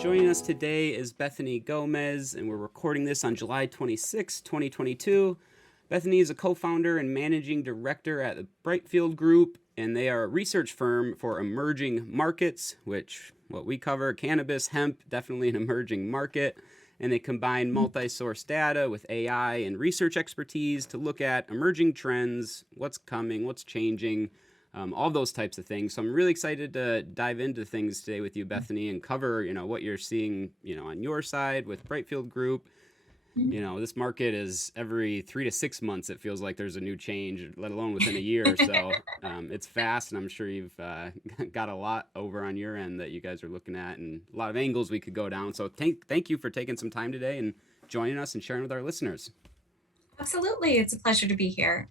Joining us today is Bethany Gomez, and we're recording this on July 26, 2022. Bethany is a co-founder and managing director at the Brightfield Group, and they are a research firm for emerging markets, which what we cover, cannabis, hemp, definitely an emerging market. And they combine multi-source data with AI and research expertise to look at emerging trends, what's coming, what's changing, all those types of things. So I'm really excited to dive into things today with you, Bethany, and cover, what you're seeing, on your side with Brightfield Group. This market is every 3 to 6 months. It feels like there's a new change, let alone within a year. So it's fast, and I'm sure you've got a lot over on your end that you guys are looking at, and a lot of angles we could go down. So thank you for taking some time today and joining us and sharing with our listeners. Absolutely. It's a pleasure to be here.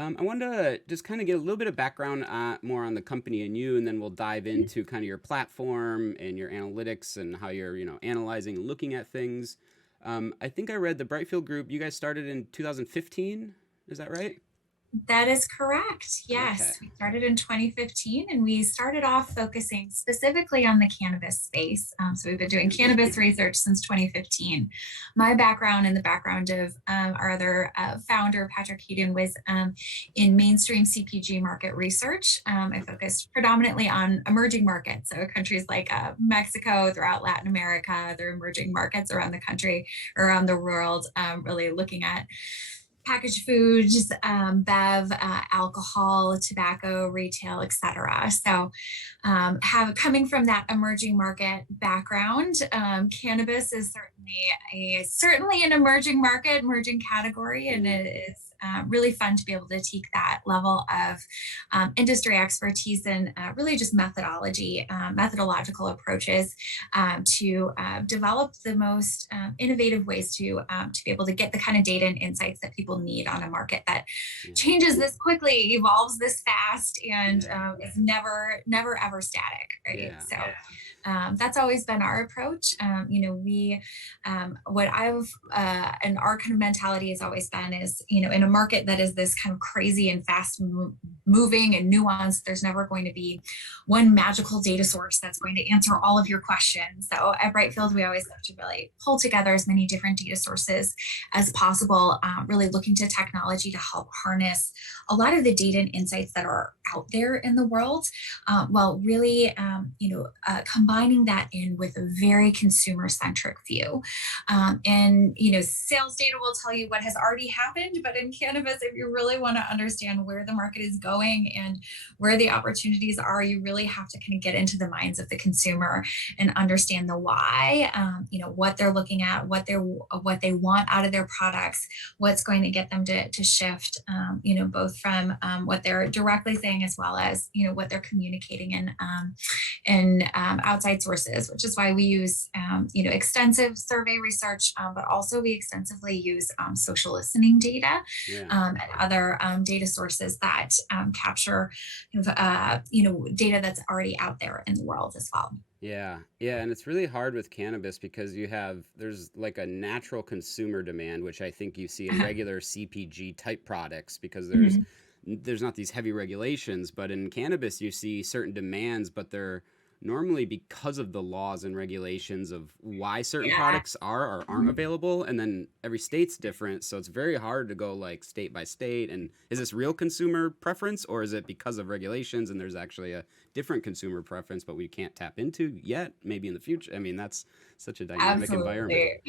I wanted to just kind of get a little bit of background more on the company and you, and then we'll dive into kind of your platform and your analytics and how you're, analyzing and looking at things. I think I read the Brightfield Group. You guys started in 2015. Is that right? That is correct. Okay. Yes, we started in 2015 and we started off focusing specifically on the cannabis space. So we've been doing cannabis research since 2015. My background and the background of our other founder, Patrick Heaton, was in mainstream CPG market research. I focused predominantly on emerging markets, so countries like Mexico, throughout Latin America, other emerging markets around the country, around the world, really looking at packaged foods, bev, alcohol, tobacco, retail, etc. So, have coming from that emerging market background, cannabis is certainly an emerging market, emerging category, and it is really fun to be able to take that level of industry expertise and really just methodological approaches to develop the most innovative ways to be able to get the kind of data and insights that people need on a market that changes this quickly, evolves this fast, and is never ever static, right? Yeah. So that's always been our approach. What I've and our kind of mentality has always been is, in a market that is this kind of crazy and fast moving and nuanced, there's never going to be one magical data source that's going to answer all of your questions. So at Brightfield, we always have to really pull together as many different data sources as possible, really looking to technology to help harness a lot of the data and insights that are out there in the world, while really, combining that in with a very consumer-centric view. Sales data will tell you what has already happened, but in cannabis, if you really want to understand where the market is going and where the opportunities are, you really have to kind of get into the minds of the consumer and understand the why, what they're looking at, what they want out of their products, what's going to get them to shift, both from what they're directly saying as well as what they're communicating in outside sources, which is why we use extensive survey research, but also we extensively use social listening data, and other data sources that capture data that's already out there in the world as well. Yeah, and it's really hard with cannabis because there's like a natural consumer demand, which I think you see in regular CPG type products because there's not these heavy regulations, but in cannabis you see certain demands, but they're normally because of the laws and regulations of why certain products are or aren't available, and then every state's different, so it's very hard to go like state by state. And is this real consumer preference, or is it because of regulations and there's actually a different consumer preference but we can't tap into yet, maybe in the future? I mean, that's such a dynamic environment.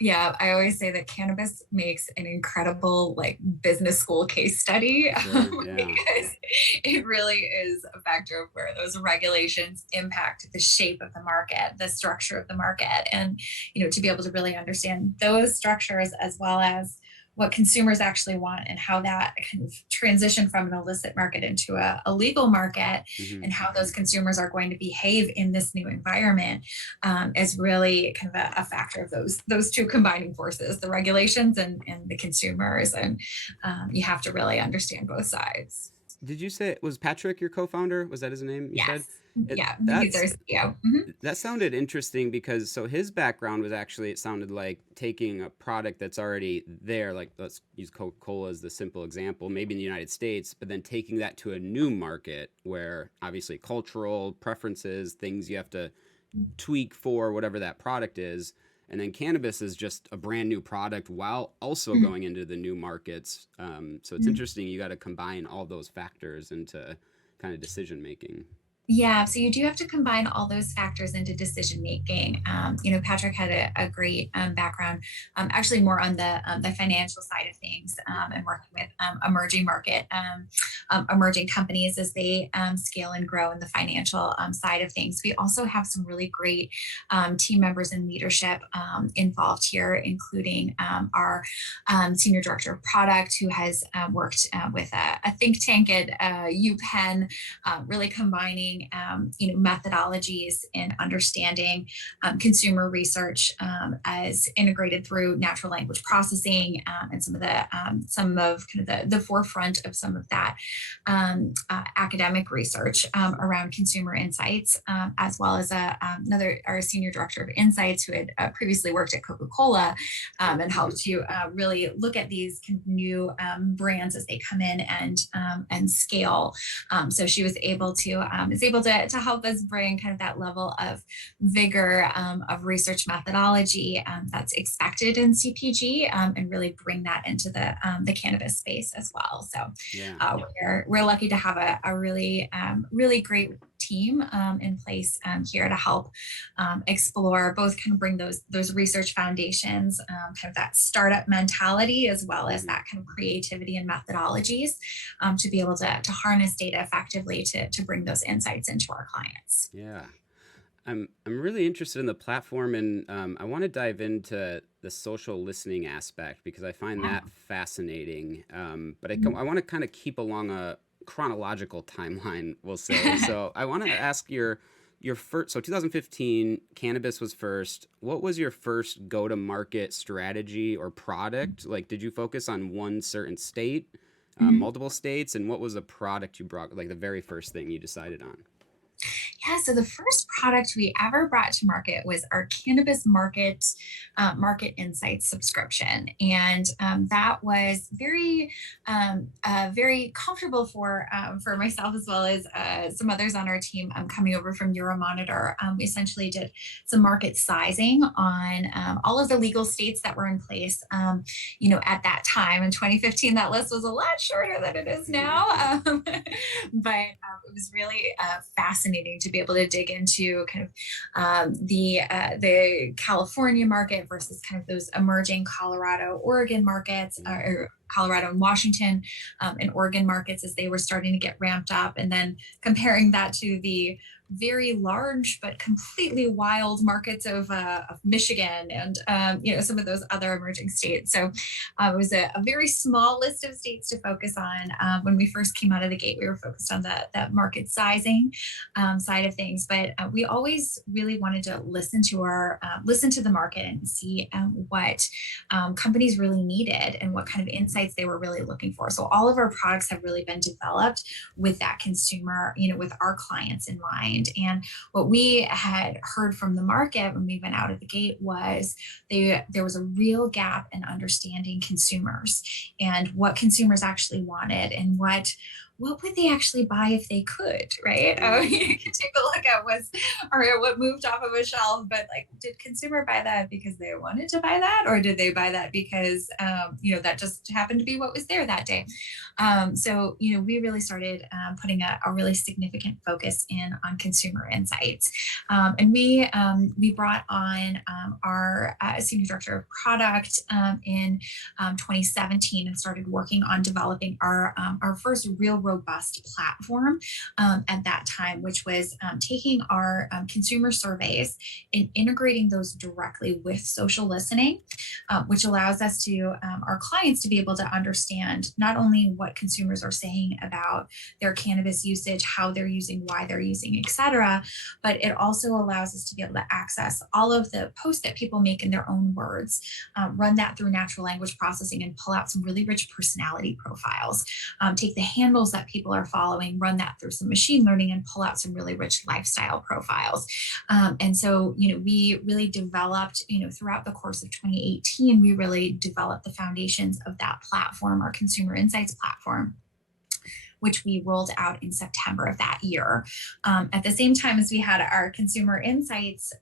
Yeah, I always say that cannabis makes an incredible business school case study, because it really is a factor of where those regulations impact the shape of the market, the structure of the market, and to be able to really understand those structures as well as what consumers actually want and how that kind of transition from an illicit market into a legal market, and how those consumers are going to behave in this new environment, is really kind of a factor of those two combining forces, the regulations and the consumers. And you have to really understand both sides. Did you say, was Patrick your co-founder? Was that his name you said? Yes. Yeah, he's That's our CEO. that sounded interesting because so his background was actually, it sounded like taking a product that's already there, like let's use Coca-Cola as the simple example, maybe in the United States, but then taking that to a new market where obviously cultural preferences, things you have to tweak for whatever that product is. And then cannabis is just a brand new product while also Mhm. going into the new markets. So it's Mhm. interesting. You got to combine all those factors into kind of decision making. Yeah, so you do have to combine all those factors into decision making. Patrick had a great background, actually more on the financial side of things, and working with emerging companies as they scale and grow in the financial side of things. We also have some really great team members and leadership involved here, including our senior director of product, who has worked with a think tank at UPenn, really combining methodologies and understanding consumer research as integrated through natural language processing, and some of kind of the forefront of some of that academic research around consumer insights, as well as another our senior director of insights, who had previously worked at Coca-Cola, and helped to really look at these kind of new brands as they come in and scale. So she was able to help us bring kind of that level of vigor of research methodology that's expected in CPG, and really bring that into the cannabis space as well. So Yeah. we're lucky to have a really great team in place here to help explore both, kind of bring those research foundations, kind of that startup mentality, as well as that kind of creativity and methodologies, to be able to harness data effectively to bring those insights into our clients. Yeah. I'm really interested in the platform, and I want to dive into the social listening aspect because I find that fascinating. But I want to kind of keep along a chronological timeline, we'll say. So I want to ask your first. So 2015, cannabis was first. What was your first go to market strategy or product? Like, did you focus on one certain state, Mhm. multiple states, and what was the product you brought? Like the very first thing you decided on? Yeah, so the first product we ever brought to market was our cannabis market insights subscription, and that was very comfortable for myself, as well as some others on our team, coming over from Euromonitor. We essentially did some market sizing on all of the legal states that were in place. At that time in 2015, that list was a lot shorter than it is now, but it was really fascinating to be able to dig into kind of the California market versus kind of those emerging Colorado, Oregon markets, or Colorado and Washington, and Oregon markets as they were starting to get ramped up, and then comparing that to the very large but completely wild markets of Michigan and some of those other emerging states. So it was a very small list of states to focus on. When we first came out of the gate, we were focused on that market sizing side of things, but we always really wanted to listen to the market and see what companies really needed and what kind of insights they were really looking for. So all of our products have really been developed with that consumer, with our clients in mind. And what we had heard from the market when we went out of the gate was there was a real gap in understanding consumers and what consumers actually wanted, and what would they actually buy if they could, right? You can take a look at what moved off of a shelf, but like, did consumer buy that because they wanted to buy that, or did they buy that because that just happened to be what was there that day? So we really started putting a really significant focus in on consumer insights, and we brought on our senior director of product in 2017, and started working on developing our first real robust platform at that time, which was taking our consumer surveys and integrating those directly with social listening, which allows us to our clients to be able to understand not only what consumers are saying about their cannabis usage, how they're using, why they're using, etc., but it also allows us to be able to access all of the posts that people make in their own words, run that through natural language processing, and pull out some really rich personality profiles. Take the handles that people are following, run that through some machine learning, and pull out some really rich lifestyle profiles. And so, we really developed, throughout the course of 2018, we really developed the foundations of that platform, our consumer insights platform, which we rolled out in September of that year. At the same time as we had our consumer insights,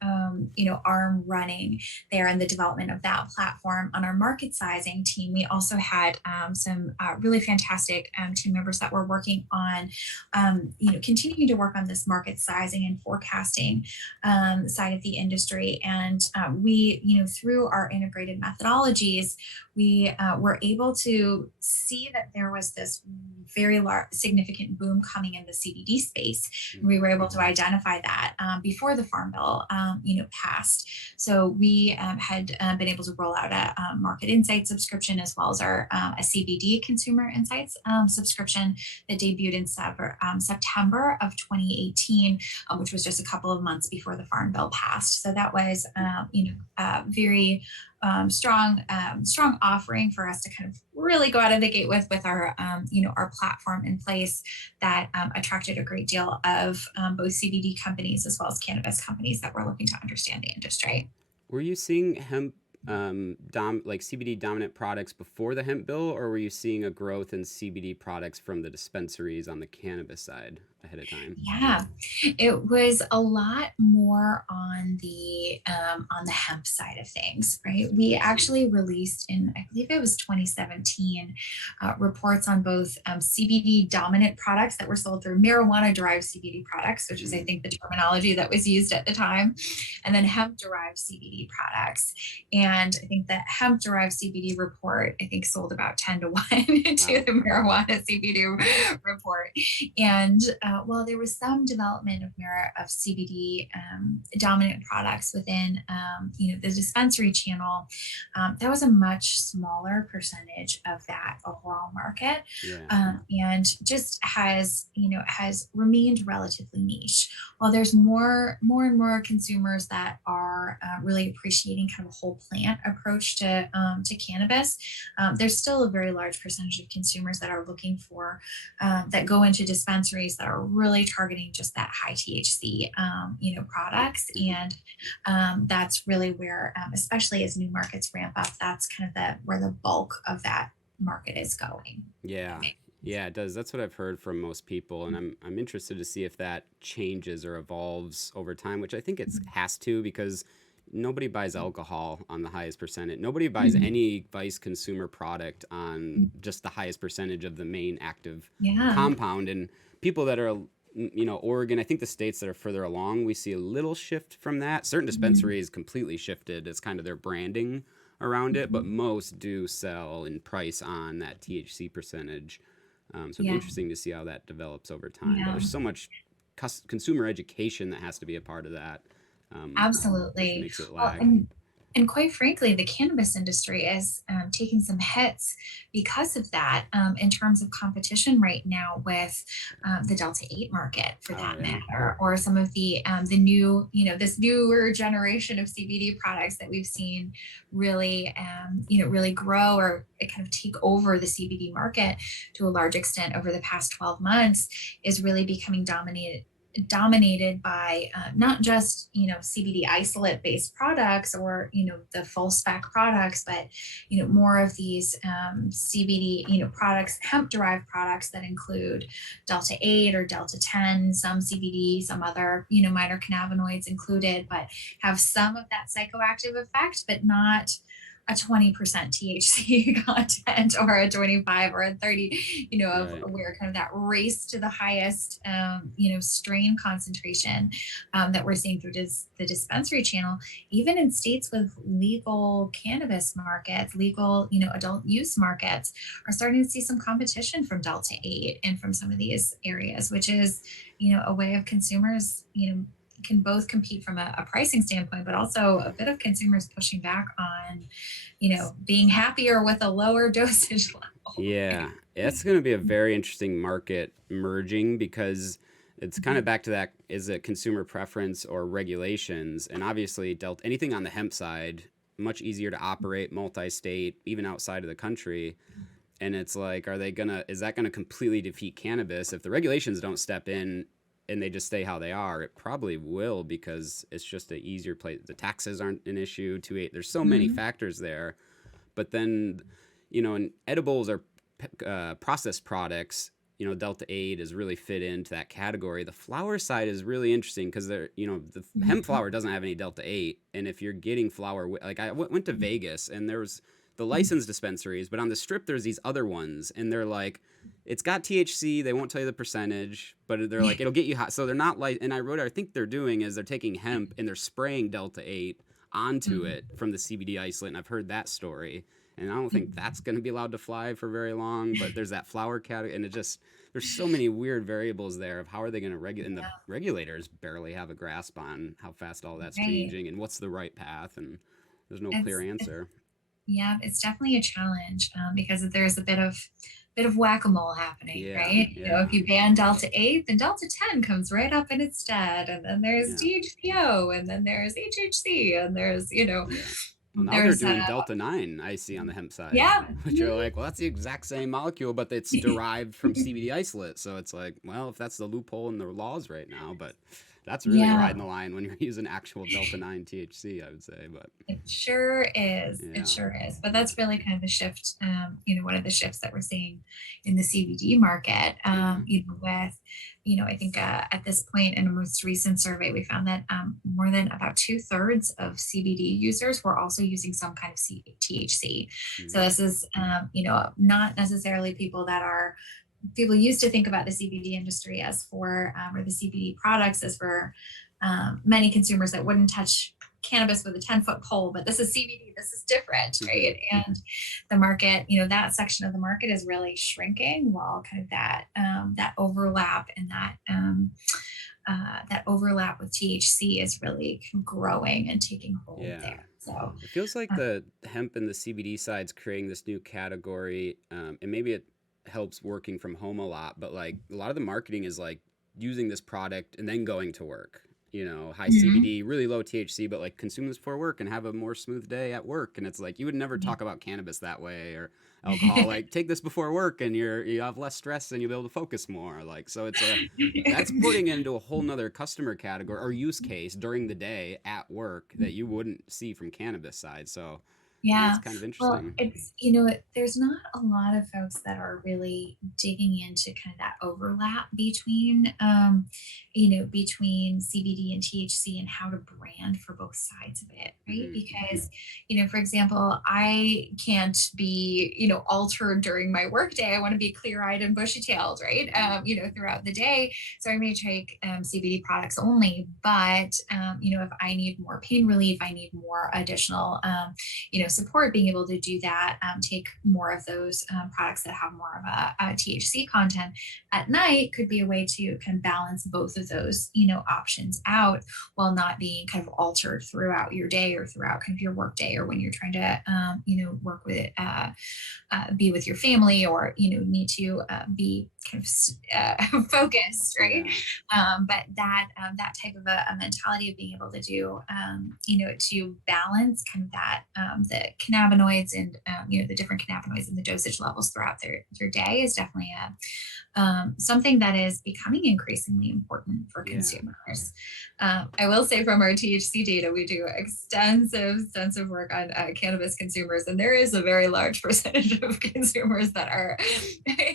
arm running there in the development of that platform. On our market sizing team, we also had some really fantastic team members that were working on, continuing to work on this market sizing and forecasting side of the industry. And we, through our integrated methodologies, we were able to see that there was this very large, significant boom coming in the CBD space. We were able to identify that before the Farm Bill, passed. So we had been able to roll out a market insight subscription, as well as our a CBD consumer insights subscription that debuted in September of 2018, which was just a couple of months before the Farm Bill passed. So that was, very strong offering for us to kind of really go out of the gate with our our platform in place that attracted a great deal of both CBD companies as well as cannabis companies that were looking to understand the industry. Were you seeing hemp like CBD dominant products before the hemp bill, or were you seeing a growth in CBD products from the dispensaries on the cannabis side ahead of time? Yeah, it was a lot more on the hemp side of things, right? We actually released in, I believe it was 2017, reports on both CBD dominant products that were sold through marijuana derived CBD products, which is, I think, the terminology that was used at the time, and then hemp derived CBD products. And I think that hemp derived CBD report, I think, sold about 10 to 1 to the marijuana CBD report. And while there was some development of CBD dominant products within the dispensary channel, that was a much smaller percentage of that overall market, and just has remained relatively niche. While there's more and more consumers that are really appreciating kind of a whole plant approach to cannabis, there's still a very large percentage of consumers that are looking for that go into dispensaries that are really targeting just that high THC products. And that's really where, especially as new markets ramp up, that's kind of where the bulk of that market is going. Yeah, it does. That's what I've heard from most people, and I'm interested to see if that changes or evolves over time, which I think it has to, because nobody buys alcohol on the highest percentage. Nobody buys any vice consumer product on just the highest percentage of the main active compound. And people that are, Oregon, I think the states that are further along, we see a little shift from that. Certain dispensaries completely shifted as kind of their branding around it, but most do sell and price on that THC percentage. So it'll be interesting to see how that develops over time. But there's so much consumer education that has to be a part of that. Absolutely. Which makes it lag. And quite frankly, the cannabis industry is taking some hits because of that, in terms of competition right now with the Delta 8 market, for that matter, or some of the new, this newer generation of CBD products that we've seen really, really grow or kind of take over the CBD market to a large extent over the past 12 months, is really becoming dominated by not just CBD isolate based products or the full spec products, but more of these CBD products, hemp derived products that include Delta 8 or Delta 10, some CBD, some other minor cannabinoids included, but have some of that psychoactive effect, but not a 20% THC content or a 25 or a 30, where kind of that race to the highest, strain concentration that we're seeing through the dispensary channel, even in states with legal cannabis markets, legal, adult use markets, are starting to see some competition from Delta 8 and from some of these areas, which is, a way of consumers, can both compete from a pricing standpoint, but also a bit of consumers pushing back on, being happier with a lower dosage level. Yeah, it's going to be a very interesting market merging, because it's kind of back to that, is it consumer preference or regulations? And obviously, anything on the hemp side, much easier to operate multi-state, even outside of the country. And it's like, is that gonna completely defeat cannabis? If the regulations don't step in and they just stay how they are, it probably will, because it's just an easier place. The taxes aren't an issue. There's so many factors there. But then, and edibles are processed products. Delta 8 is really fit into that category. The flower side is really interesting because the hemp Mhm. flower doesn't have any Delta 8. And if you're getting flower, like I went to Vegas and there was the licensed dispensaries, but on the strip, there's these other ones and they're like, it's got THC. They won't tell you the percentage, but they're like, it'll get you hot. So they're not like, and I think they're doing is they're taking hemp and they're spraying Delta 8 onto Mhm. it from the CBD isolate. And I've heard that story. And I don't think Mhm. that's going to be allowed to fly for very long. But there's that flower category, and there's so many weird variables there of how are they going to regulate, and the Yeah, regulators barely have a grasp on how fast all that's right. changing and what's the right path, and there's no clear It's answer. yeah, it's definitely a challenge because there's a bit of whack-a-mole happening, Yeah, right? If yeah, you ban Delta 8, then Delta 10 comes right up in its stead, and then there's yeah, DHPO, and then there's HHC, and yeah. Well, now they're there's doing Delta 9, I see on the hemp side, yeah. which are like, well, that's the exact same molecule, but it's derived from CBD isolate. So it's like, well, if that's the loophole in the laws right now, but that's really Yeah, riding the line when you're using actual Delta 9 THC, I would say. But it sure is. It yeah, sure is. But yeah. that's really kind of the shift, one of the shifts that we're seeing in the CBD market, Mm-hmm. I think at this point in a most recent survey, we found that more than about two-thirds of CBD users were also using some kind of THC. So Mm-hmm. this is, not necessarily people used to think about the CBD industry as for, or the CBD products as for many consumers that wouldn't touch cannabis with a 10-foot pole, but this is CBD, this is different, Mm-hmm. right? And the market, that section of the market is really shrinking while kind of that overlap and that overlap with THC is really growing and taking hold Yeah. there. So, It feels like uh, the hemp and the CBD side's creating this new category, and maybe it helps working from home a lot. But like a lot of the marketing is like using this product and then going to work. High mhm. CBD, really low THC, but like consume this before work and have a more smooth day at work. And it's like you would never talk about cannabis that way or alcohol. Like take this before work and you have less stress and you'll be able to focus more. Like so, it's a that's putting it into a whole nother customer category or use case during the day at work that you wouldn't see from cannabis side. So Yeah. that's kind of Well, interesting. there's not a lot of folks that are really digging into kind of that overlap between CBD and THC and how to brand for both sides of it, right? Hmm. Because, for example, I can't be, altered during my workday. I want to be clear-eyed and bushy-tailed, right? Hmm. Throughout the day. So I may take CBD products only, but, if I need more pain relief, I need more additional, support being able to do that, take more of those products that have more of a THC content at night could be a way to kind of balance both of those, options out while not being kind of altered throughout your day or throughout kind of your work day or when you're trying to, work with, be with your family or, need to be kind of focused, right? Yeah. But that type of a mentality of being able to do, to balance kind of that the cannabinoids and the different cannabinoids and the dosage levels throughout their day is definitely something that is becoming increasingly important for Yeah. consumers. I will say from our THC data, we do extensive work on cannabis consumers, and there is a very large percentage of consumers that are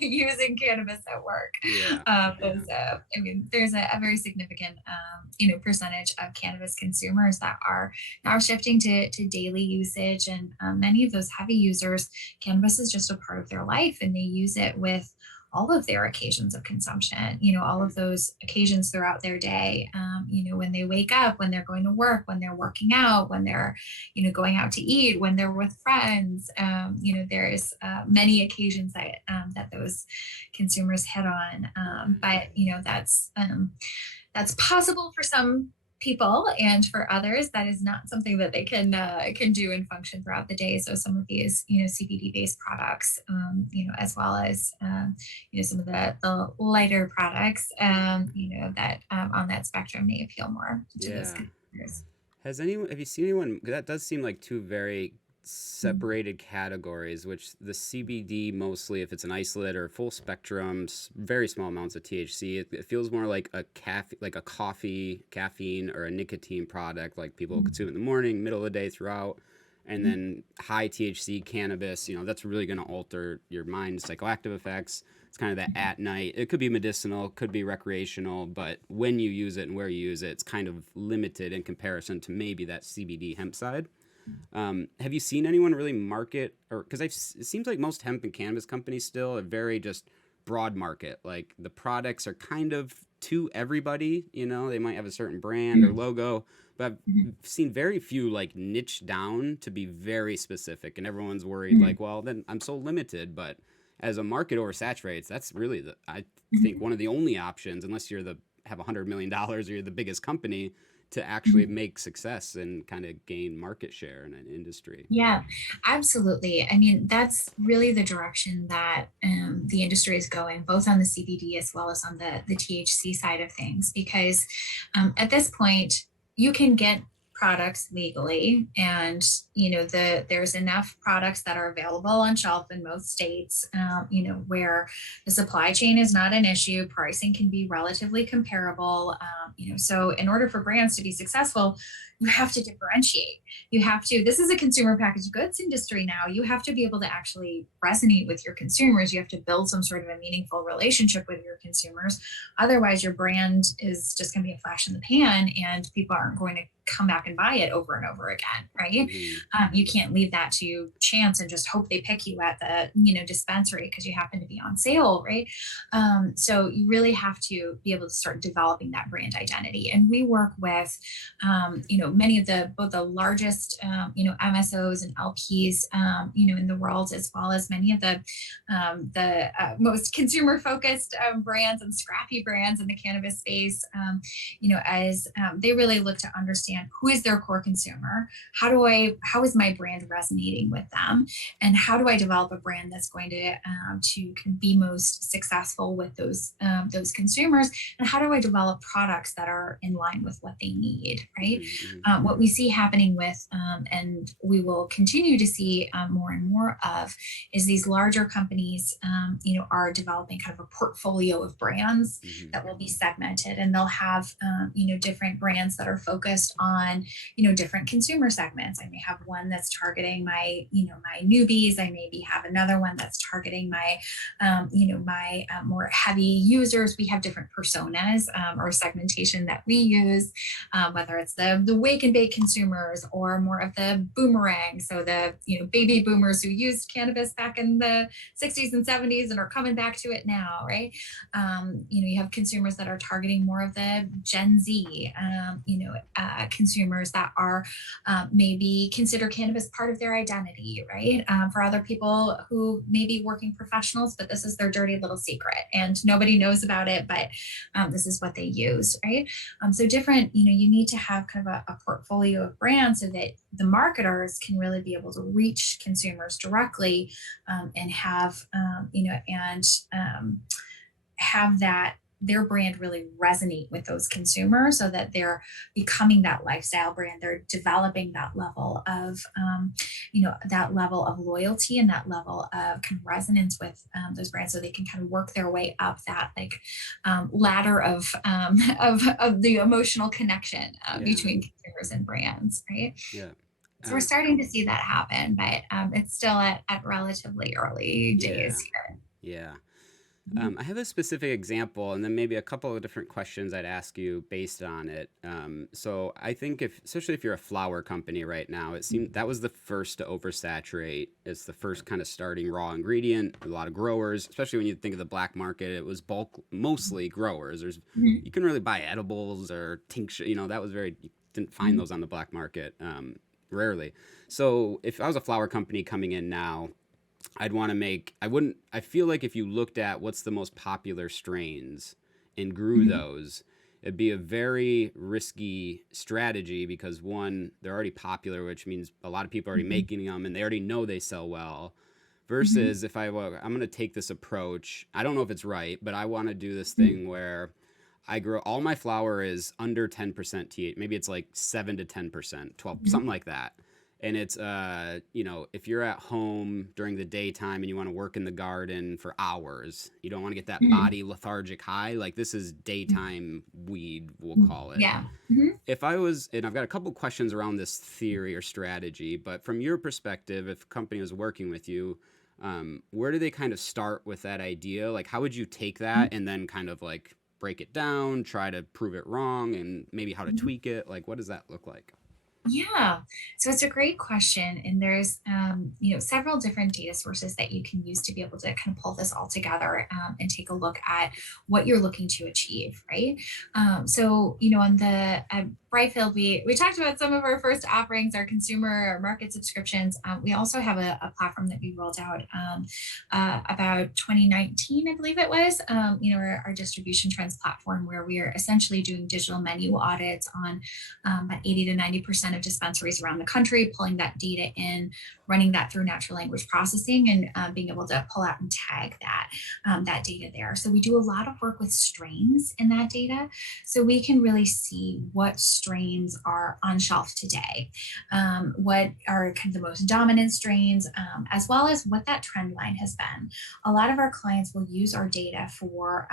using cannabis at work. Yeah. Yeah. There's a very significant, percentage of cannabis consumers that are now shifting to daily usage, and many of those heavy users, cannabis is just a part of their life, and they use it with all of their occasions of consumption, all Hmm. of those occasions throughout their day, when they wake up, when they're going to work, when they're working out, when they're, going out to eat, when they're with friends. There's many occasions that those consumers hit on. But, that's possible for some people, and for others that is not something that they can do and function throughout the day. So some of these CBD based products, as well as some of the lighter products, that on that spectrum may appeal more to those Yeah. consumers. Have you seen anyone? That does seem like two very separated categories, which the CBD mostly, if it's an isolate or full spectrum, very small amounts of THC, it feels more like like a coffee, caffeine, or a nicotine product, like people consume in the morning, middle of the day, throughout. And then high THC cannabis, that's really going to alter your mind's psychoactive effects. It's kind of that at night. It could be medicinal, could be recreational, but when you use it and where you use it, it's kind of limited in comparison to maybe that CBD hemp side. Have you seen anyone really market, or because it seems like most hemp and cannabis companies still are very just broad market. Like the products are kind of to everybody. You know, they might have a certain brand or Mhm. logo, but I've Mhm. seen very few like niche down to be very specific, and everyone's worried Mhm. like, well, then I'm so limited. But as a market oversaturates, that's really the I think Mhm. one of the only options, unless you're the have $100 million or you're the biggest company to actually Mhm. make success and kind of gain market share in an industry. Yeah, absolutely. I mean, that's really the direction that the industry is going, both on the CBD as well as on the THC side of things, because at this point, you can get products legally, and there's enough products that are available on shelf in most states, where the supply chain is not an issue, pricing can be relatively comparable. So in order for brands to be successful, you have to differentiate. You have to, this is a consumer packaged goods industry now. You have to be able to actually resonate with your consumers. You have to build some sort of a meaningful relationship with your consumers. Otherwise, your brand is just going to be a flash in the pan, and people aren't going to come back and buy it over and over again, right? Mm-hmm. You can't leave that to chance and just hope they pick you at the dispensary because you happen to be on sale, right? So you really have to be able to start developing that brand identity. And we work with many of the both the largest MSOs and LPs in the world, as well as many of the most consumer focused brands and scrappy brands in the cannabis space. As they really look to understand who is their core consumer, how is my brand resonating with them, and how do I develop a brand that's going to be most successful with those consumers, and how do I develop products that are in line with what they need, right? Mm-hmm. What we see happening with, and we will continue to see more and more of, is these larger companies, are developing kind of a portfolio of brands Mm-hmm. that will be segmented, and they'll have, different brands that are focused on, different consumer segments. I may have one that's targeting my newbies. I maybe have another one that's targeting my more heavy users. We have different personas or segmentation that we use, whether it's the wake and bake consumers or more of the boomerang. So the baby boomers who used cannabis back in the 60s and 70s and are coming back to it now, right? You have consumers that are targeting more of the Gen Z, consumers that are maybe consider cannabis part of their identity, right? For other people who may be working professionals, but this is their dirty little secret and nobody knows about it, but this is what they use, right? So different, you need to have kind of a portfolio of brands so that the marketers can really be able to reach consumers directly, and have that their brand really resonate with those consumers so that they're becoming that lifestyle brand. They're developing that level of loyalty and that level of kind of resonance with those brands, so they can kind of work their way up that ladder of the emotional connection Yeah. between consumers and brands, right? Yeah. So we're starting to see that happen, but it's still at relatively early Yeah. days here. Yeah. I have a specific example, and then maybe a couple of different questions I'd ask you based on it. So I think especially if you're a flower company right now, it seemed that was the first to oversaturate. It's the first kind of starting raw ingredient. A lot of growers, especially when you think of the black market, it was bulk, mostly growers. Mhm. You couldn't really buy edibles or tincture. That was you didn't find Mhm. those on the black market, rarely. So if I was a flower company coming in now, I feel like if you looked at what's the most popular strains and grew Mhm. those, it'd be a very risky strategy because one, they're already popular, which means a lot of people are already Mhm. making them and they already know they sell well. Mhm. Versus if I'm going to take this approach, I don't know if it's right, but I want to do this Mhm. thing where I grow all my flower is under 10% TH. Maybe it's like 7 to 10%, 12, Mhm. something like that. And it's if you're at home during the daytime and you want to work in the garden for hours, you don't want to get that Mhm. body lethargic high. Like this is Mhm. daytime weed, we'll Mhm. call it. Yeah. Mhm. If I was, and I've got a couple questions around this theory or strategy, but from your perspective, if a company was working with you, Where do they kind of start with that idea? Like, how would you take that and then kind of like break it down, try to prove it wrong, and maybe how to tweak it? Like, what does that look like? Yeah, so it's a great question, and there's several different data sources that you can use to be able to kind of pull this all together and take a look at what you're looking to achieve, right? On the Brightfield, we talked about some of our first offerings, our consumer, our market subscriptions. We also have a platform that we rolled out about 2019, I believe it was. Our distribution trends platform, where we are essentially doing digital menu audits on about 80 to 90% of dispensaries around the country, pulling that data in, running that through natural language processing, and being able to pull out and tag that data there. So we do a lot of work with strains in that data, so we can really see what strains are on shelf today, what are kind of the most dominant strains, as well as what that trend line has been. A lot of our clients will use our data for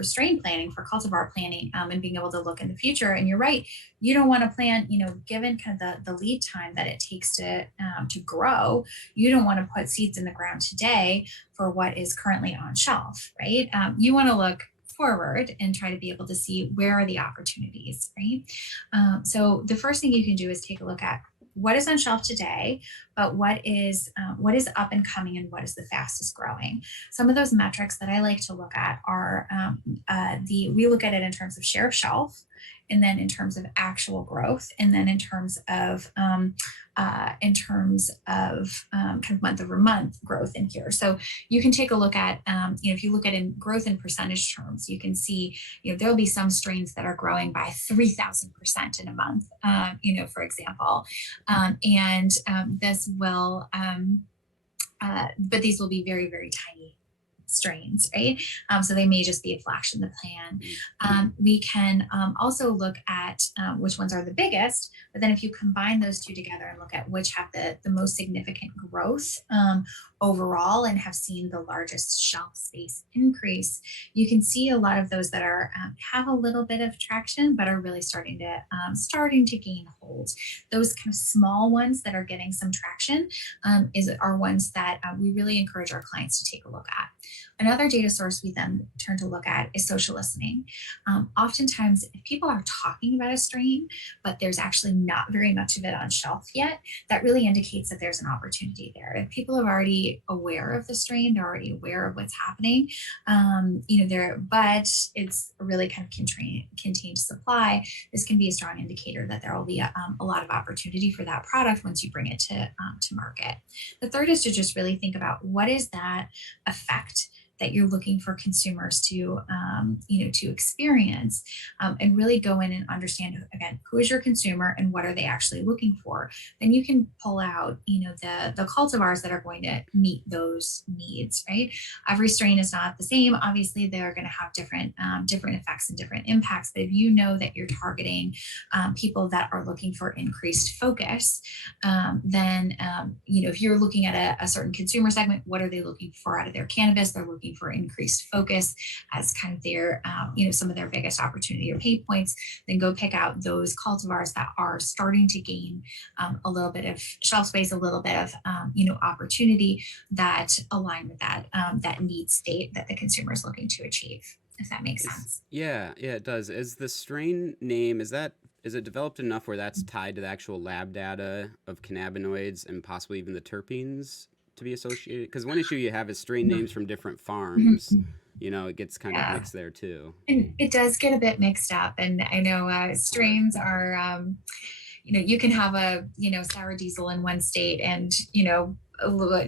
strain planning, for cultivar planning, and being able to look in the future. And you're right, you don't want to plant, given kind of the lead time that it takes to grow, you don't want to put seeds in the ground today for what is currently on shelf, right? You want to look forward and try to be able to see where are the opportunities, right? So the first thing you can do is take a look at what is on shelf today, but what is up and coming, and what is the fastest growing. Some of those metrics that I like to look at are we look at it in terms of share of shelf, and then in terms of actual growth, and then in terms of kind of month over month growth in here. So you can take a look at, if you look at in growth in percentage terms, you can see, there'll be some strains that are growing by 3,000% in a month, for example. This will, but these will be very, very tiny strains, right? So they may just be a flash in the pan. We can also look at which ones are the biggest, but then if you combine those two together and look at which have the most significant growth overall and have seen the largest shelf space increase, you can see a lot of those that are have a little bit of traction, but are really starting to gain hold. Those kind of small ones that are getting some traction are ones that we really encourage our clients to take a look at. Another data source we then turn to look at is social listening. Oftentimes, if people are talking about a strain, but there's actually not very much of it on shelf yet, that really indicates that there's an opportunity there. If people are already aware of the strain, they're already aware of what's happening, but it's really kind of contained supply, this can be a strong indicator that there will be a lot of opportunity for that product once you bring it to market. The third is to just really think about what is that effect that you're looking for consumers to experience, and really go in and understand, again, who is your consumer and what are they actually looking for. Then you can pull out, the cultivars that are going to meet those needs, right? Every strain is not the same. Obviously, they're going to have different effects and different impacts. But if you know that you're targeting people that are looking for increased focus, then if you're looking at a certain consumer segment, what are they looking for out of their cannabis? They're looking for increased focus as kind of their, some of their biggest opportunity or pain points. Then go pick out those cultivars that are starting to gain a little bit of shelf space, a little bit of, opportunity that align with that need state that the consumer is looking to achieve, if that makes sense. Yeah, it does. Is the strain name, is it developed enough where that's tied to the actual lab data of cannabinoids and possibly even the terpenes to be associated? Because one issue you have is strain names from different farms. It gets kind of mixed there too. And it does get a bit mixed up. And I know strains are, you can have a, sour diesel in one state and,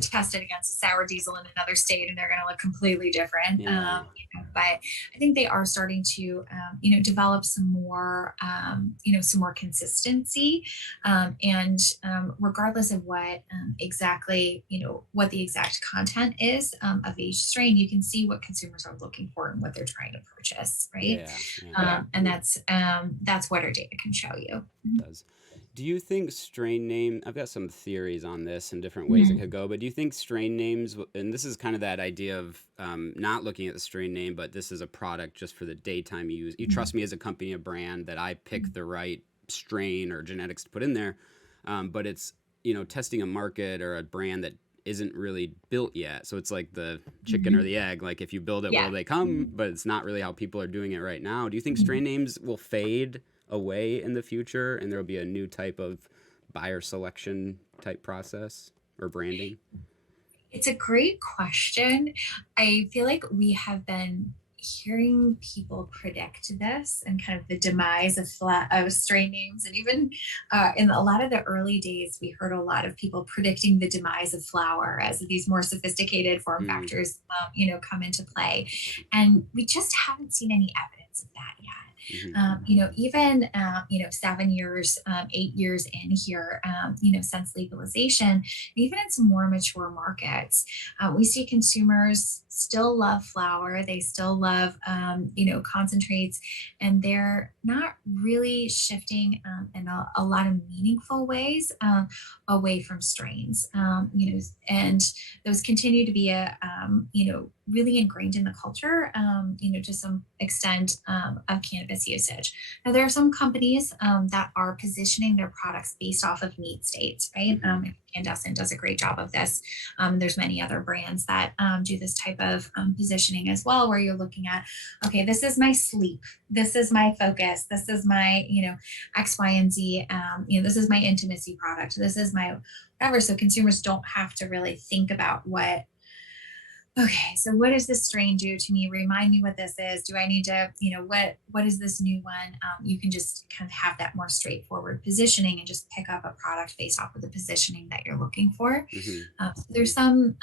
tested against sour diesel in another state, and they're going to look completely different. Yeah. But I think they are starting to, develop some more consistency. And regardless of what exactly, what the exact content is of each strain, you can see what consumers are looking for and what they're trying to purchase, right? And that's what our data can show you. It does. Do you think strain name, I've got some theories on this and different ways it could go, but do you think strain names, and this is kind of that idea of not looking at the strain name, but this is a product just for the daytime use. You trust me as a company, a brand, that I pick the right strain or genetics to put in there, but it's, testing a market or a brand that isn't really built yet. So it's like the chicken or the egg. Like if you build it, Yeah. will they come? But it's not really how people are doing it right now. Do you think Mhm. strain names will fade away in the future and there will be a new type of buyer selection type process or branding? It's a great question. I feel like we have been hearing people predict this and kind of the demise of strain names. And even in a lot of the early days, we heard a lot of people predicting the demise of flower as these more sophisticated form Mm, factors, come into play. And we just haven't seen any evidence of that yet. hmm Even 7 years, 8 years in here, since legalization, even in some more mature markets, we see consumers still love flour. They still love, concentrates, and they're not really shifting in a lot of meaningful ways away from strains. And those continue to be really ingrained in the culture, to some extent of cannabis usage. Now, there are some companies that are positioning their products based off of need states, right? hmm Incandescent does a great job of this. There's many other brands that do this type of positioning as well, where you're looking at, okay, this is my sleep, this is my focus, this is my, X, Y, and Z. This is my intimacy product, this is my whatever. So consumers don't have to really think about okay, so what does this strain do to me? Remind me what this is. Do I need to, what is this new one? You can just kind of have that more straightforward positioning and just pick up a product based off of the positioning that you're looking for. hmm So there's some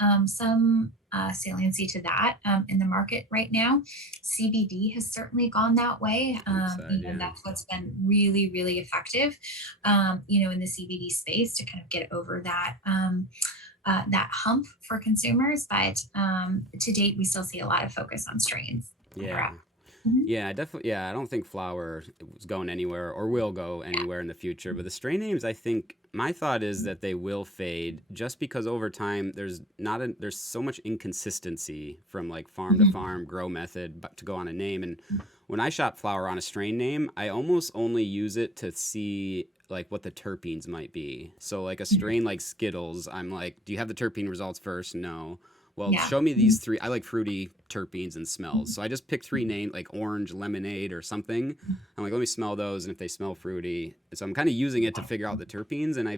saliency to that in the market right now. CBD has certainly gone that way. Hemp side, yeah. That's what's been really, really effective, in the CBD space to kind of get over that hump for consumers. But to date, we still see a lot of focus on strains. Yeah. Mhm. Yeah, definitely. Yeah, I don't think flower is going anywhere or will go anywhere in the future. But the strain names, I think my thought is that they will fade just because over time there's so much inconsistency from like farm to Mhm. farm, grow method, but to go on a name. And when I shop flower on a strain name, I almost only use it to see like what the terpenes might be. So like a Mhm. strain like Skittles, I'm like, do you have the terpene results first? No. Well, Yeah. show me these Mhm. three. I like fruity terpenes and smells. So I just picked three names like orange, lemonade, or something. I'm like, let me smell those, and if they smell fruity, so I'm kind of using it to figure out the terpenes. And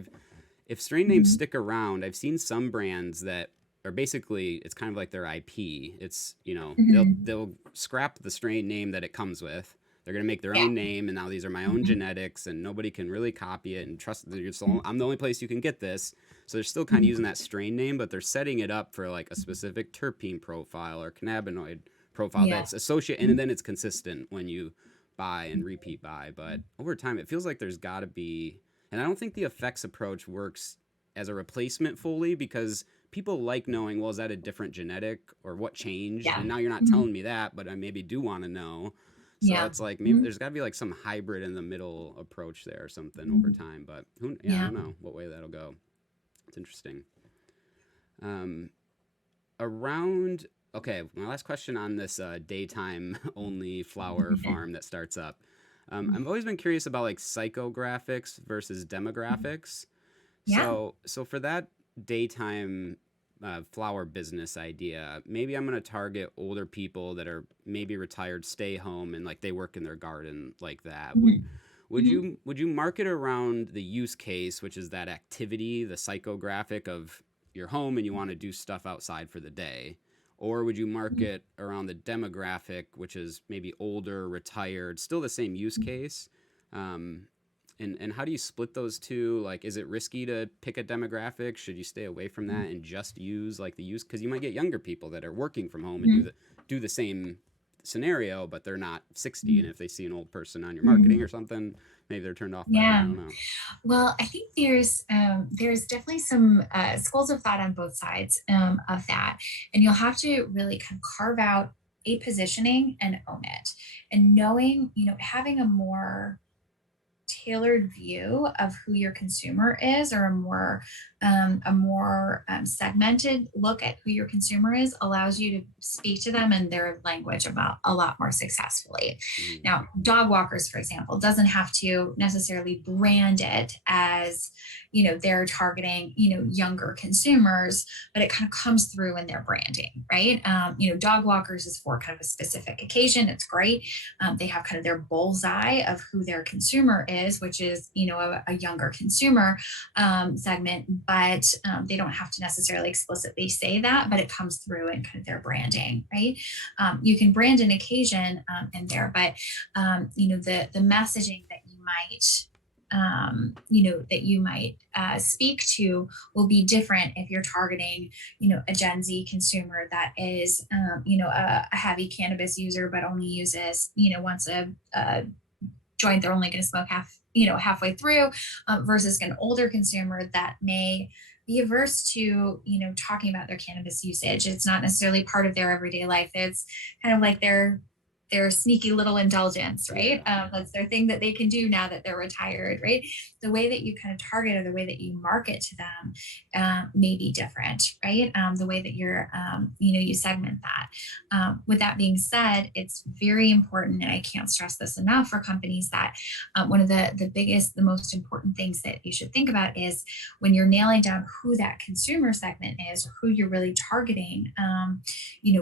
if strain names Mhm. stick around, I've seen some brands that are basically it's kind of like their IP. It's Mhm. they'll scrap the strain name that it comes with. They're gonna make their Yeah. own name, and now these are my own Mhm. genetics, and nobody can really copy it and trust. Mhm. I'm the only place you can get this, so they're still kind of using Mhm. that strain name, but they're setting it up for like a specific terpene profile or cannabinoid profile Yeah. that's associated, and then it's consistent when you buy and repeat buy. But over time, it feels like there's got to be, and I don't think the effects approach works as a replacement fully because people like knowing, well, is that a different genetic or what changed? Yeah. And now you're not Mhm. telling me that, but I maybe do want to know. So Yeah. it's like maybe Mhm. there's got to be like some hybrid in the middle approach there or something over Mhm. time. But yeah, I Yeah. don't know what way that'll go. It's interesting. Um, around okay, my last question on this daytime only flower farm that starts up. I've always been curious about like psychographics versus demographics. Yeah. So for that daytime flower business idea, maybe I'm gonna target older people that are maybe retired, stay home, and like they work in their garden like that. Would Mhm. would Mhm. you would you market around the use case, which is that activity, the psychographic of your home and you want to do stuff outside for the day? Or would you market around the demographic, which is maybe older, retired, still the same use case? Um, and how do you split those two? Like, is it risky to pick a demographic? Should you stay away from that and just use like the use? Because you might get younger people that are working from home and Mhm. do the same scenario, but they're not 60. And Mhm. if they see an old person on your marketing Mhm. or something, maybe they're turned off by that. I Yeah. don't know. Well, I think there's definitely some schools of thought on both sides of that, and you'll have to really kind of carve out a positioning and own it, and knowing, having tailored view of who your consumer is, or a more segmented look at who your consumer is, allows you to speak to them in their language about a lot more successfully. Mm, Now, dog walkers, for example, doesn't have to necessarily brand it as, they're targeting, younger consumers, but it kind of comes through in their branding, right? Dog walkers is for kind of a specific occasion. It's great. They have kind of their bullseye of who their consumer is, which is, a younger consumer segment, but they don't have to necessarily explicitly say that, but it comes through in kind of their branding, right? You can brand an occasion in there, but the messaging that you might speak to will be different if you're targeting, a Gen Z consumer that is, a heavy cannabis user, but only uses, once a joint they're only going to smoke halfway through, versus an older consumer that may be averse to, talking about their cannabis usage. It's not necessarily part of their everyday life. It's kind of like their sneaky little indulgence, right? That's their thing that they can do now that they're retired, right? The way that you kind of target or the way that you market to them may be different, right? The way that you segment that. With that being said, it's very important, and I can't stress this enough for companies, that one of the most important things that you should think about is when you're nailing down who that consumer segment is, or who you're really targeting,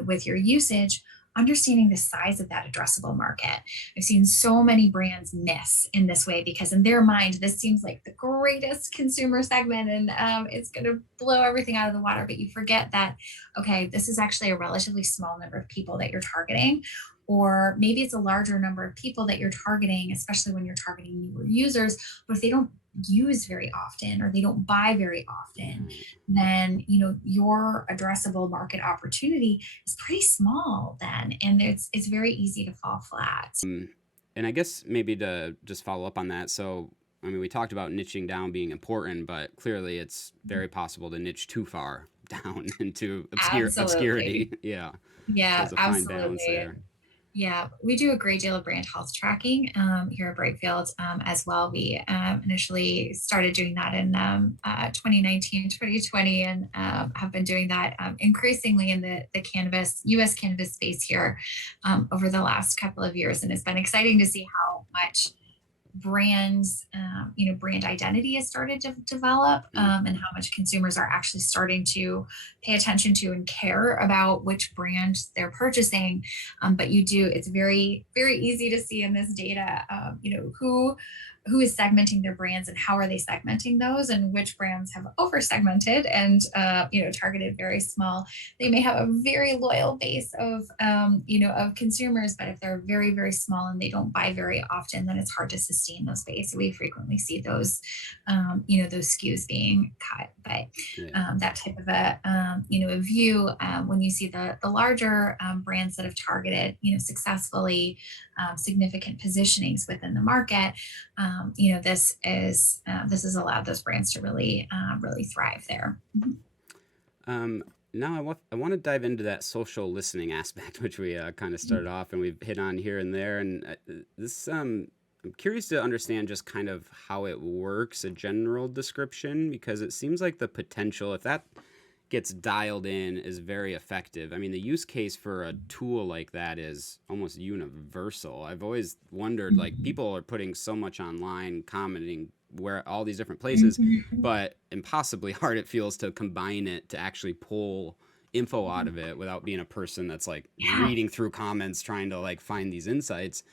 with your usage, understanding the size of that addressable market. I've seen so many brands miss in this way because in their mind, this seems like the greatest consumer segment and it's going to blow everything out of the water. But you forget that, okay, this is actually a relatively small number of people that you're targeting. Or maybe it's a larger number of people that you're targeting, especially when you're targeting newer users. But if they don't use very often or they don't buy very often, then your addressable market opportunity is pretty small then, and it's very easy to fall flat. And I guess maybe to just follow up on that, so I mean, we talked about niching down being important, but clearly it's very possible to niche too far down into obscurity. Yeah, there's a fine balance there. Yeah, we do a great deal of brand health tracking here at Brightfield as well. We initially started doing that in 2019, 2020, and have been doing that increasingly in the U.S. cannabis space here over the last couple of years. And it's been exciting to see how much brands, brand identity has started to develop, and how much consumers are actually starting to pay attention to and care about which brand they're purchasing. But it's very, very easy to see in this data, who is segmenting their brands and how are they segmenting those, and which brands have over segmented and targeted very small. They may have a very loyal base of consumers, but if they're very, very small and they don't buy very often, then it's hard to sustain those base. So we frequently see those those SKUs being cut. But that type of a view, when you see the larger brands that have targeted successfully significant positionings within the market, this has allowed those brands to really thrive there. Now I want to dive into that social listening aspect, which we kind of started off and we've hit on here and there. And I'm curious to understand just kind of how it works, a general description, because it seems like the potential, if that gets dialed in, is very effective. I mean, the use case for a tool like that is almost universal. I've always wondered, like, people are putting so much online, commenting where all these different places, but impossibly hard it feels to combine it to actually pull info out of it without being a person that's like reading through comments trying to like find these insights.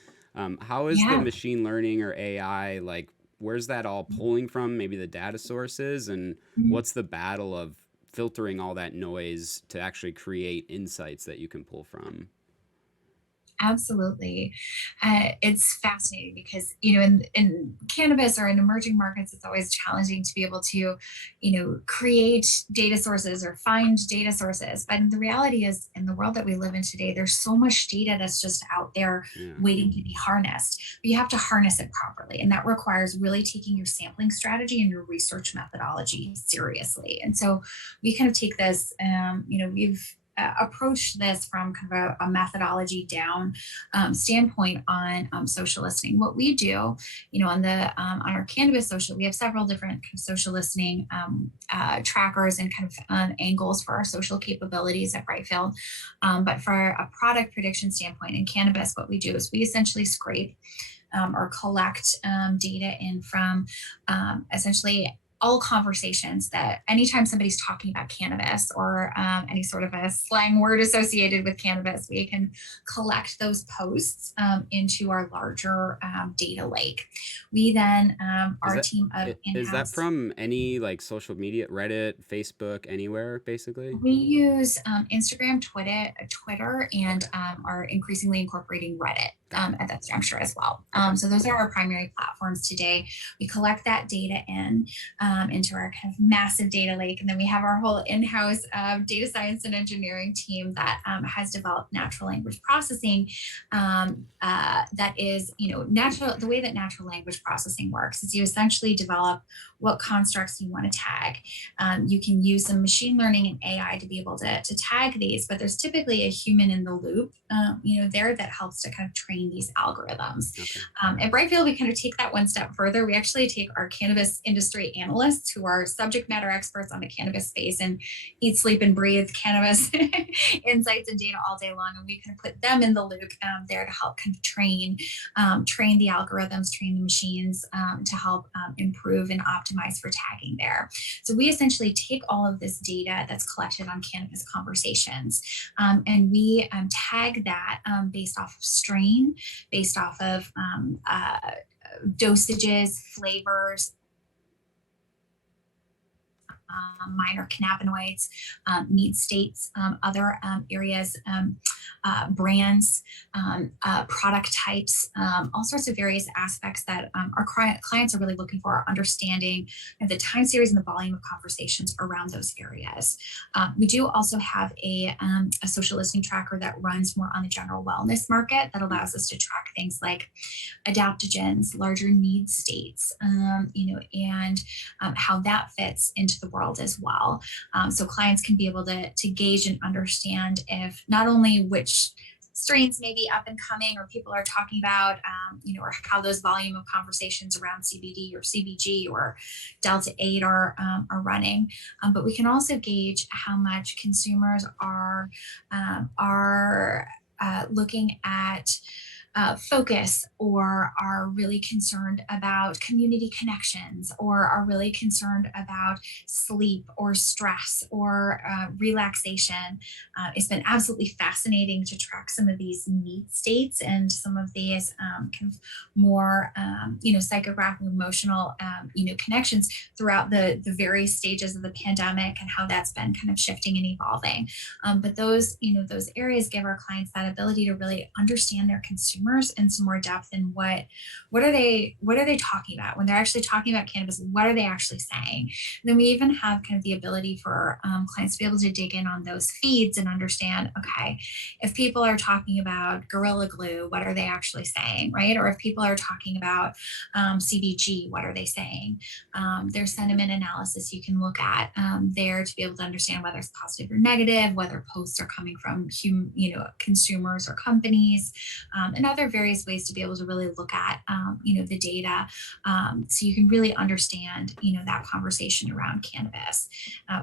How is the machine learning or AI, like, where's that all pulling from? Maybe the data sources, and what's the battle of filtering all that noise to actually create insights that you can pull from? Absolutely. It's fascinating because, in cannabis or in emerging markets, it's always challenging to be able to, create data sources or find data sources. But the reality is, in the world that we live in today, there's so much data that's just out there waiting to be harnessed. But you have to harness it properly. And that requires really taking your sampling strategy and your research methodology seriously. And so we kind of take this, we've approach this from kind of a methodology down standpoint on social listening. What we do, on our cannabis social, we have several different kind of social listening trackers and kind of angles for our social capabilities at Brightfield. But for a product prediction standpoint in cannabis, what we do is we essentially scrape or collect data in from essentially all conversations that anytime somebody's talking about cannabis or any sort of a slang word associated with cannabis, we can collect those posts into our larger data lake. We then, Is our that team of is that in-house. from any like social media, Reddit, Facebook, anywhere, basically? We use Instagram, Twitter, and Okay, are increasingly incorporating Reddit got it. at that juncture as well. Okay. So those are our primary platforms today. We collect that data into our kind of massive data lake, and then we have our whole in-house data science and engineering team that has developed natural language processing. That is, natural. The way that natural language processing works is you essentially develop what constructs you want to tag. You can use some machine learning and AI to be able to tag these, but there's typically a human in the loop, there that helps to kind of train these algorithms. Okay. At Brightfield, we kind of take that one step further. We actually take our cannabis industry analysts who are subject matter experts on the cannabis space and eat, sleep, and breathe cannabis insights and data all day long, and we kind of put them in the loop there to help kind of train the algorithms, train the machines to help improve and optimize for tagging there. So we essentially take all of this data that's collected on cannabis conversations, and we tag that based off of strain, based off of dosages, flavors, minor cannabinoids, need states, other areas, brands, product types, all sorts of various aspects that our clients are really looking for, understanding the time series and the volume of conversations around those areas. We do also have a social listening tracker that runs more on the general wellness market that allows us to track things like adaptogens, larger need states, and how that fits into the world as well. So clients can be able to gauge and understand if not only which strains may be up and coming or people are talking about, or how those volume of conversations around CBD or CBG or Delta 8 are running. But we can also gauge how much consumers are looking at focus, or are really concerned about community connections, or are really concerned about sleep or stress or relaxation. It's been absolutely fascinating to track some of these need states and some of these kind of more, psychographic, emotional, connections throughout the various stages of the pandemic and how that's been kind of shifting and evolving. But those areas give our clients that ability to really understand their consumers in some more depth, and what are they talking about when they're actually talking about cannabis. What are they actually saying? And then we even have kind of the ability for clients to be able to dig in on those feeds and understand, okay, if people are talking about Gorilla Glue, what are they actually saying, right? Or if people are talking about CBG, what are they saying? There's sentiment analysis you can look at there to be able to understand whether it's positive or negative, whether posts are coming from consumers or companies, and other various ways to be able to really look at the data, so you can really understand that conversation around cannabis.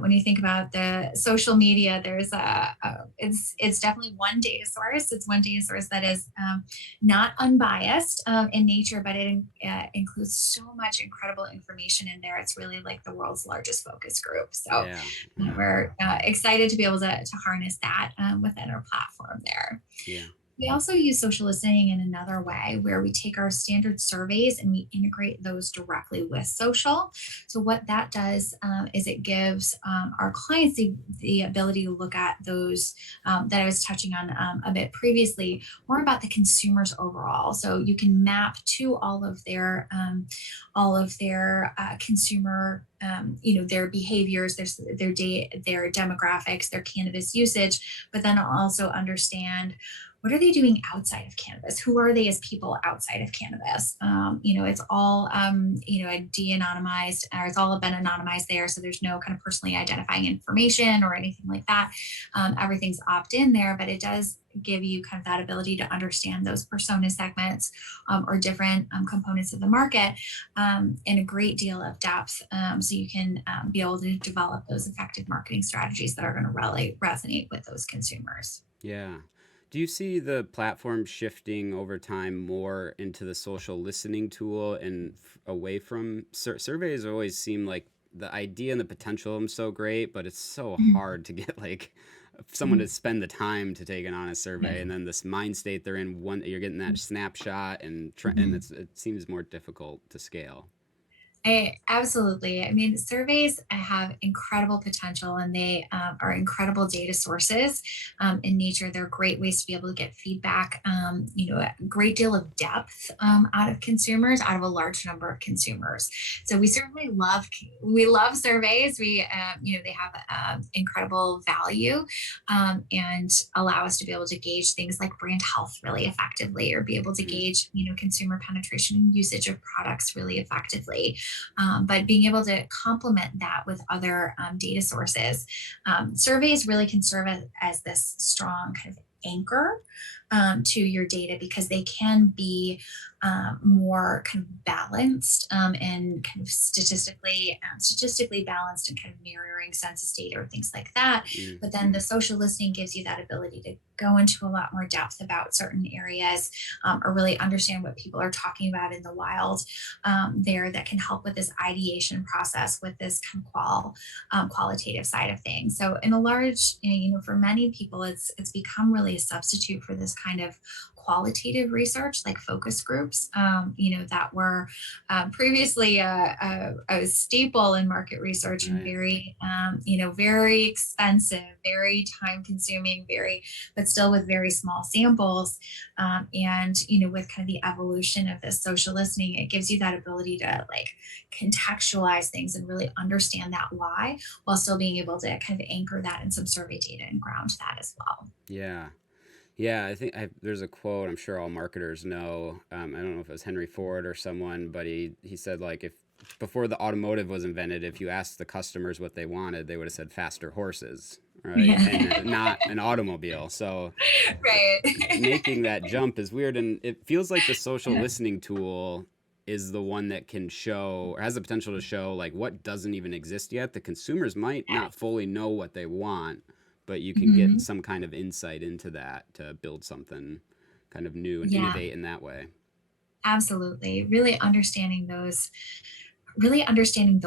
When you think about the social media, there's it's definitely one data source. It's one data source that is not unbiased in nature, but it includes so much incredible information in there. It's really like the world's largest focus group. So Yeah. we're excited to be able to harness that within our platform there. Yeah. We also use social listening in another way where we take our standard surveys and we integrate those directly with social. So what that does is it gives our clients the ability to look at those that I was touching on a bit previously, more about the consumers overall. So you can map to all of their consumer, their behaviors, their demographics, their cannabis usage, but then also understand what are they doing outside of cannabis? Who are they as people outside of cannabis? It's all, de-anonymized, or it's all been anonymized there. So there's no kind of personally identifying information or anything like that. Everything's opt-in there, but it does give you kind of that ability to understand those persona segments or different components of the market in a great deal of depth, so you can be able to develop those effective marketing strategies that are going to really resonate with those consumers. Yeah. Do you see the platform shifting over time more into the social listening tool and away from surveys? Always seem like the idea and the potential of them so great, but it's so Mhm. hard to get like someone to Mhm. spend the time to take an honest Yeah. survey, and then this mind state they're in. One, you're getting that snapshot, and Mhm. it seems more difficult to scale. Absolutely. I mean, surveys have incredible potential and they are incredible data sources in nature. They're great ways to be able to get feedback, a great deal of depth out of consumers, out of a large number of consumers. So we love surveys. They have incredible value and allow us to be able to gauge things like brand health really effectively or be able to Mm. gauge, consumer penetration and usage of products really effectively. But being able to complement that with other data sources, surveys really can serve as this strong kind of anchor to your data because they can be more kind of balanced and kind of statistically balanced and kind of mirroring census data or things like that. Mm. But then the social listening gives you that ability to go into a lot more depth about certain areas or really understand what people are talking about in the wild there that can help with this ideation process with this kind of qualitative side of things. So in a large, for many people, it's become really a substitute for this kind of qualitative research like focus groups that were previously a staple in market research and Right. very expensive, very time consuming, but still with very small samples. And with kind of the evolution of this social listening, it gives you that ability to like contextualize things and really understand that why, while still being able to kind of anchor that in some survey data and ground that as well. Yeah. Yeah, there's a quote I'm sure all marketers know. I don't know if it was Henry Ford or someone, but he said like if before the automotive was invented, if you asked the customers what they wanted, they would have said faster horses, right? And Yeah. not an automobile. So Right. making that jump is weird, and it feels like the social Yeah. listening tool is the one that can show or has the potential to show like what doesn't even exist yet. The consumers might not fully know what they want, but you can get Mhm. some kind of insight into that to build something kind of new and Yeah, innovate in that way. absolutely. Really understanding the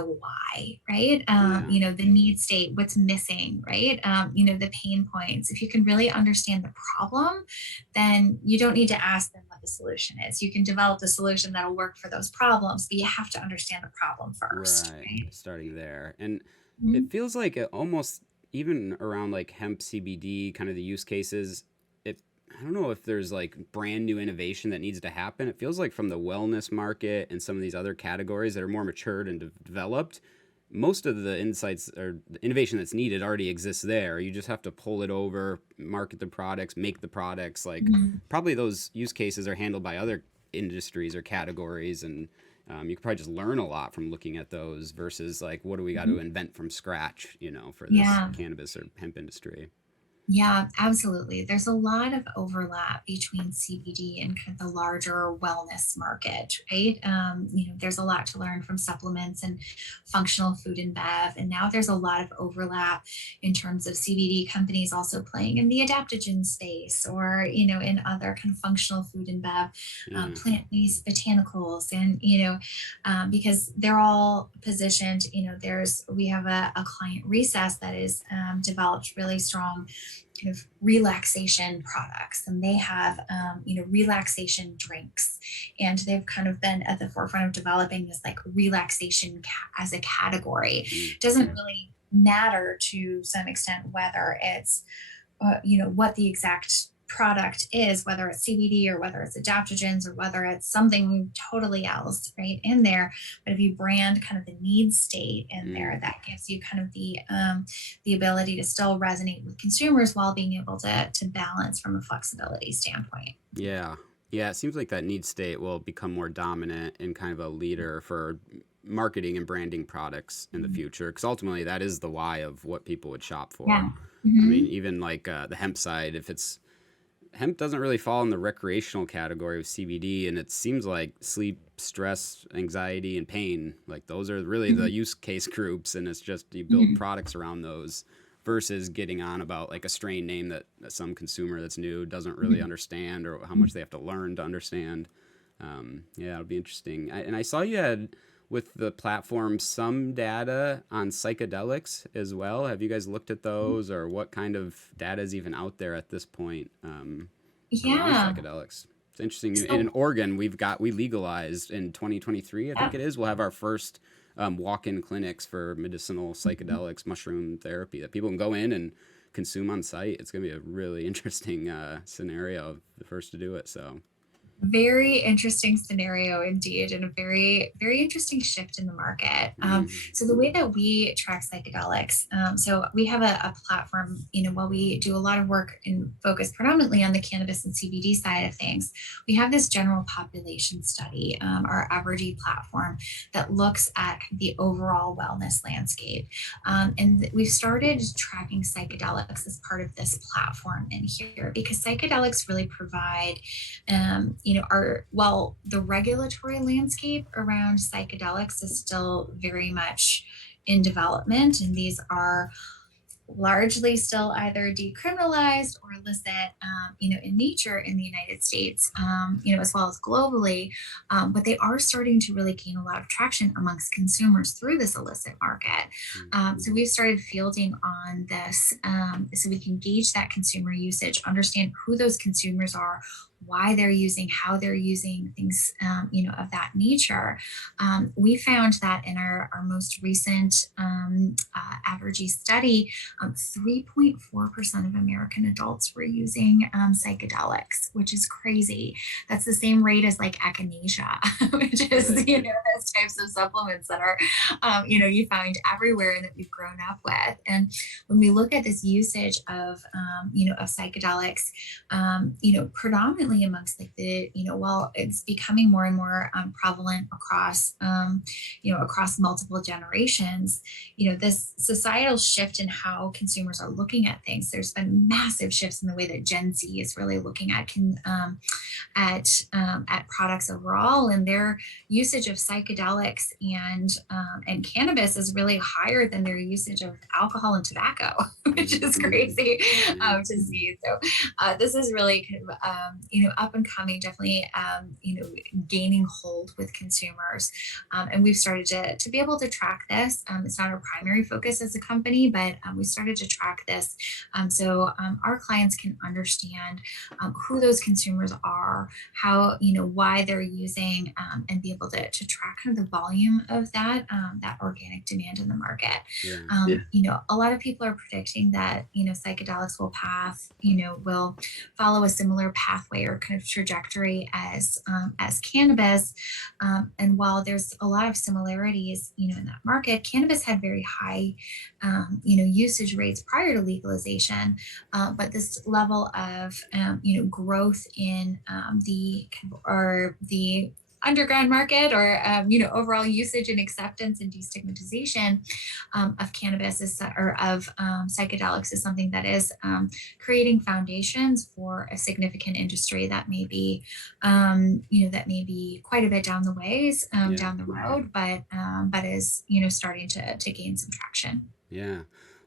why, right? Yeah. The need state, what's missing, right? The pain points. If you can really understand the problem, then you don't need to ask them what the solution is. You can develop the solution that'll work for those problems, but you have to understand the problem first, Right. right? Starting there. And it Mhm. feels like it almost even around like hemp CBD kind of the use cases, it I don't know if there's like brand new innovation that needs to happen. It feels like from the wellness market and some of these other categories that are more matured and developed, most of the insights or the innovation that's needed already exists there. You just have to pull it over, market the products, make the products. Like Mhm. probably those use cases are handled by other industries or categories, and you could probably just learn a lot from looking at those versus like what do we got to Mhm. invent from scratch, for this Yeah. cannabis or hemp industry. Yeah, absolutely. There's a lot of overlap between CBD and kind of the larger wellness market, right? There's a lot to learn from supplements and functional food and bev. And now there's a lot of overlap in terms of CBD companies also playing in the adaptogen space or, in other kind of functional food and bev, Yeah. plant-based botanicals. And, because they're all positioned, we have a client recess that is developed really strong kind of relaxation products and they have relaxation drinks and they've kind of been at the forefront of developing this like relaxation as a category. Mm. It doesn't really matter to some extent whether it's what the exact product is, whether it's CBD or whether it's adaptogens or whether it's something totally else, right in there. But if you brand kind of the need state in Mm. there, that gives you kind of the ability to still resonate with consumers while being able to balance from a flexibility standpoint. Yeah. Yeah, it seems like that need state will become more dominant and kind of a leader for marketing and branding products in the future because ultimately that is the why of what people would shop for. Yeah. I mean, Hmm. even like the hemp side, if it's hemp doesn't really fall in the recreational category of CBD, and it seems like sleep, stress, anxiety, and pain, like those are really the use case groups, and it's just you build Hmm. products around those versus getting on about like a strain name that some consumer that's new doesn't really understand or how much they have to learn to understand. Yeah, it'll be interesting. And I saw you had with the platform some data on psychedelics as well. Have you guys looked at those, or what kind of data is even out there at this point around Yeah. psychedelics? It's interesting. In So, Oregon, we legalized in 2023, I think yeah. it is. We'll have our first walk-in clinics for medicinal psychedelics, mushroom therapy that people can go in and consume on site. It's going to be a really interesting scenario, the first to do it. So, Very interesting scenario indeed, and a very, very interesting shift in the market. So the way that we track psychedelics, so we have a platform, while we do a lot of work and focus predominantly on the cannabis and CBD side of things, we have this general population study, our Average platform, that looks at the overall wellness landscape. And we've started tracking psychedelics as part of this platform in here because psychedelics really provide while the regulatory landscape around psychedelics is still very much in development, and these are largely still either decriminalized or illicit, in nature in the United States, as well as globally. But they are starting to really gain a lot of traction amongst consumers through this illicit market. So we've started fielding on this so we can gauge that consumer usage, understand who those consumers are, why they're using, how they're using things, of that nature. We found that in our most recent Average study, 3.4% of American adults were using psychedelics, which is crazy. That's the same rate as like echinacea, which is, those types of supplements that are, you find everywhere and that we've grown up with. And when we look at this usage of, of psychedelics, predominantly amongst like while it's becoming more and more prevalent across, across multiple generations, this societal shift in how consumers are looking at things. There's been massive shifts in the way that Gen Z is really looking at products overall, and their usage of psychedelics and cannabis is really higher than their usage of alcohol and tobacco, which is crazy to see. So this is really kind of up and coming, definitely gaining hold with consumers, and we've started to be able to track this. It's not our primary focus as a company, but we started to track this so our clients can understand who those consumers are, how, why they're using, and be able to track kind of the volume of that organic demand in the market. A lot of people are predicting that, psychedelics will follow a similar pathway or kind of trajectory as cannabis. And while there's a lot of similarities, in that market, cannabis had very high, usage rates prior to legalization. But this level of, growth in the underground market or overall usage and acceptance and destigmatization of cannabis of psychedelics is something that is creating foundations for a significant industry that may be quite a bit down the road, but is starting to gain some traction. Yeah.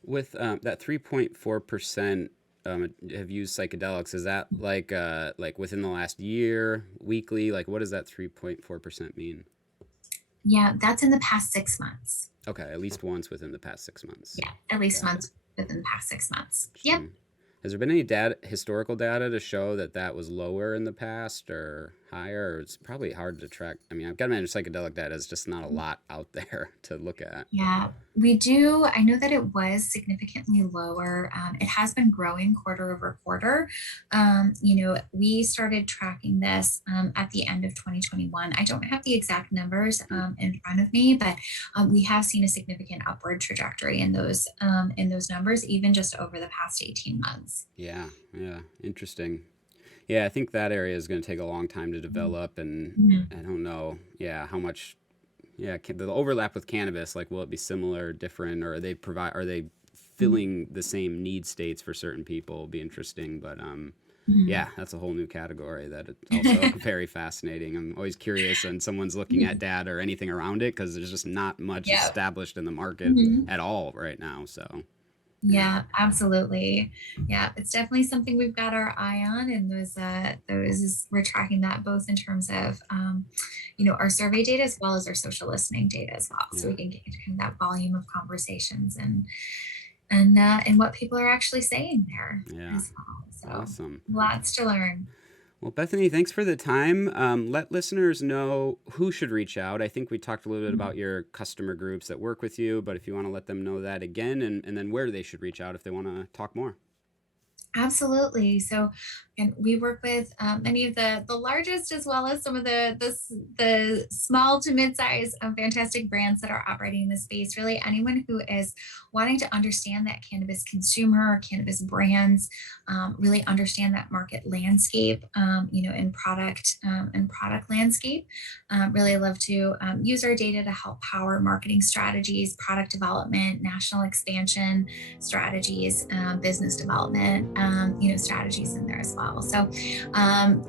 With that 3.4% have used psychedelics, is that like within the last year, weekly? Like, what does that 3.4% mean? Yeah, that's in the past 6 months. Okay, at least once within the past 6 months. Yeah, at least Got it. once within the past 6 months. Yep. Has there been any historical data to show that was lower in the past or higher? Or it's probably hard to track. I mean, I've got to imagine psychedelic data is just not a lot out there to look at. Yeah, we do. I know that it was significantly lower. It has been growing quarter over quarter. We started tracking this at the end of 2021. I don't have the exact numbers in front of me, but we have seen a significant upward trajectory in those numbers, even just over the past 18 months. Yeah, interesting. Yeah, I think that area is going to take a long time to develop, and I don't know, how much. Yeah, the overlap with cannabis, like, will it be similar, different, or are they filling the same need states for certain people? Will be interesting, but yeah, that's a whole new category that is also very fascinating. I'm always curious when someone's looking at data or anything around it because there's just not much established in the market at all right now. So Yeah, absolutely. Yeah, it's definitely something we've got our eye on, and those we're tracking that both in terms of our survey data as well as our social listening data as well, so Yeah. we can get kind of that volume of conversations and what people are actually saying there Yeah. as well. So Awesome. lots to learn. Well, Bethany, thanks for the time. Let listeners know who should reach out. I think we talked a little bit about your customer groups that work with you, but if you want to let them know that again, and then where they should reach out if they want to talk more. Absolutely. So, and we work with many of the largest as well as some of the small to mid-size fantastic brands that are operating in the space. Really, anyone who is wanting to understand that cannabis consumer, cannabis brands, really understand that market landscape, and product landscape. Really love to use our data to help power marketing strategies, product development, national expansion strategies, business development, strategies in there as well. So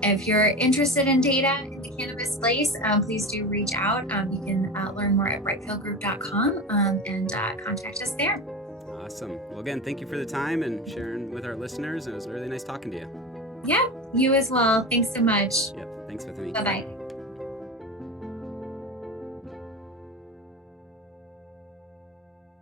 if you're interested in data in the cannabis space, please do reach out. You can learn more at brightfieldgroup.com and contact us there. Awesome. Well, again, thank you for the time and sharing with our listeners. It was really nice talking to you. Yeah, you as well. Thanks so much. Yep. Thanks, Bethany. Bye-bye.